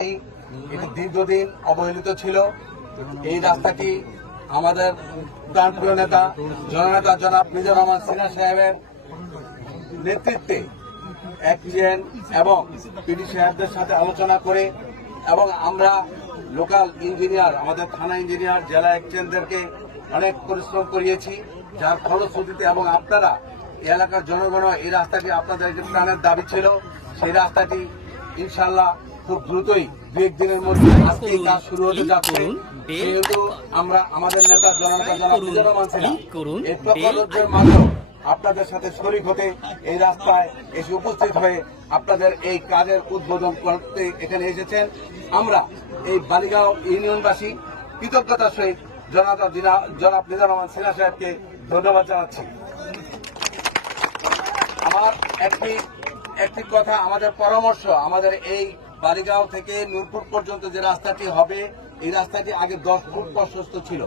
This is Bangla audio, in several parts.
এটি দীর্ঘদিন অবহেলিত ছিল। এই রাস্তাটি আমাদের প্রাণপ্রিয় নেতা জননেতা জনাব মিজানুর রহমান সিনহা সাহেবের নেতৃত্বে একজন এবং পিডি সাহেবদের সাথে আলোচনা করে এবং আমরা লোকাল ইঞ্জিনিয়ার, আমাদের থানা ইঞ্জিনিয়ার, জেলা এক্সচেঞ্জদেরকে অনেক পরিশ্রম করিয়েছি, যার ফলশ্রুতিতে এবং আপনারা এই এলাকার জনগণ এই রাস্তাটি আপনাদের একটি প্রাণের দাবি ছিল। সেই রাস্তাটি ইনশাল্লাহ খুব দ্রুতই দু একদিনের মধ্যে আজকে কাজ শুরু হতে যাচ্ছে। যেহেতু আমরা আমাদের নেতা জননেতা জনাব মিজানুর রহমান সিনহা এই প্রকল্পের মাধ্যমে আপনাদের সাথে শরীক হতে এই রাস্তায় এসে উপস্থিত হয়ে আপনাদের এই কাজের উদ্বোধন করতে এখানে এসেছেন। আমরা এই বালিগাঁও ইউনিয়নবাসী কৃতজ্ঞতার সহিত জনাব মিজানুর রহমান সিনহা সাহেবকে ধন্যবাদ জানাচ্ছি। আমার একটি কথা, আমাদের পরামর্শ, আমাদের এই বালিগাঁও থেকে নূরপুর পর্যন্ত যে রাস্তাটি হবে, এই রাস্তাটি আগে 10 ফুট প্রশস্ত ছিল,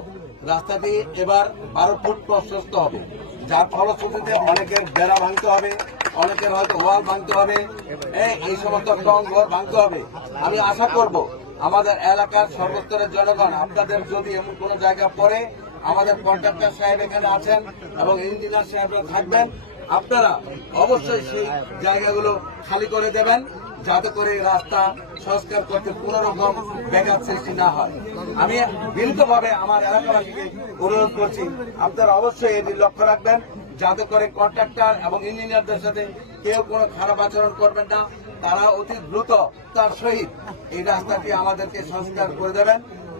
রাস্তাটি এবার 12 ফুট প্রশস্ত হবে, যার ফলশ্রুতিতে অনেকের বেড়া ভাঙতে হবে, অনেকের হয়তো ওয়াল ভাঙতে হবে, এই সমস্ত টং ঘর ভাঙতে হবে। আমি আশা করব আমাদের এলাকার সর্বস্তরের জনগণ, আপনাদের যদি এমন কোনো জায়গা পড়ে, আমাদের কন্ট্রাক্টর সাহেব এখানে আছেন এবং ইঞ্জিনিয়ার সাহেবরা থাকবেন, আপনারা অবশ্যই সেই জায়গাগুলো খালি করে দেবেন, যাতে করে রাস্তা সংস্কার করতে কোন রকম ব্যাঘাত সৃষ্টি না হয়। আমি বিনীতভাবে আমার এলাকাবাসীকে অনুরোধ করছি, আপনারা অবশ্যই এটি লক্ষ্য রাখবেন, যাতে করে কন্ট্রাক্টর এবং ইঞ্জিনিয়ারদের সাথে কেউ কোনো খারাপ আচরণ করবেন না। তারা অতি দ্রুত তার সহিত এই রাস্তাটি আমাদেরকে সংস্কার করে দেবেন,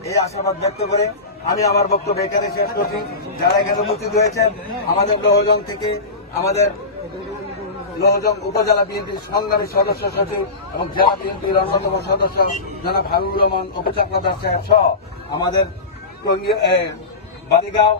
এই আশাবাদ ব্যক্ত করে আমি আমার বক্তব্য এখানে শেষ করছি। যারা এখানে উপস্থিত হয়েছেন, আমাদের লৌহজং থেকে আমাদের লৌহজং উপজেলা বিএনপির সংগ্রামী সদস্য সচিব এবং জেলা বিএনপির অন্যতম সদস্য জনাব হাবিবুর রহমান উপচক্রধর সাহেব সহ আমাদের বালিগাঁও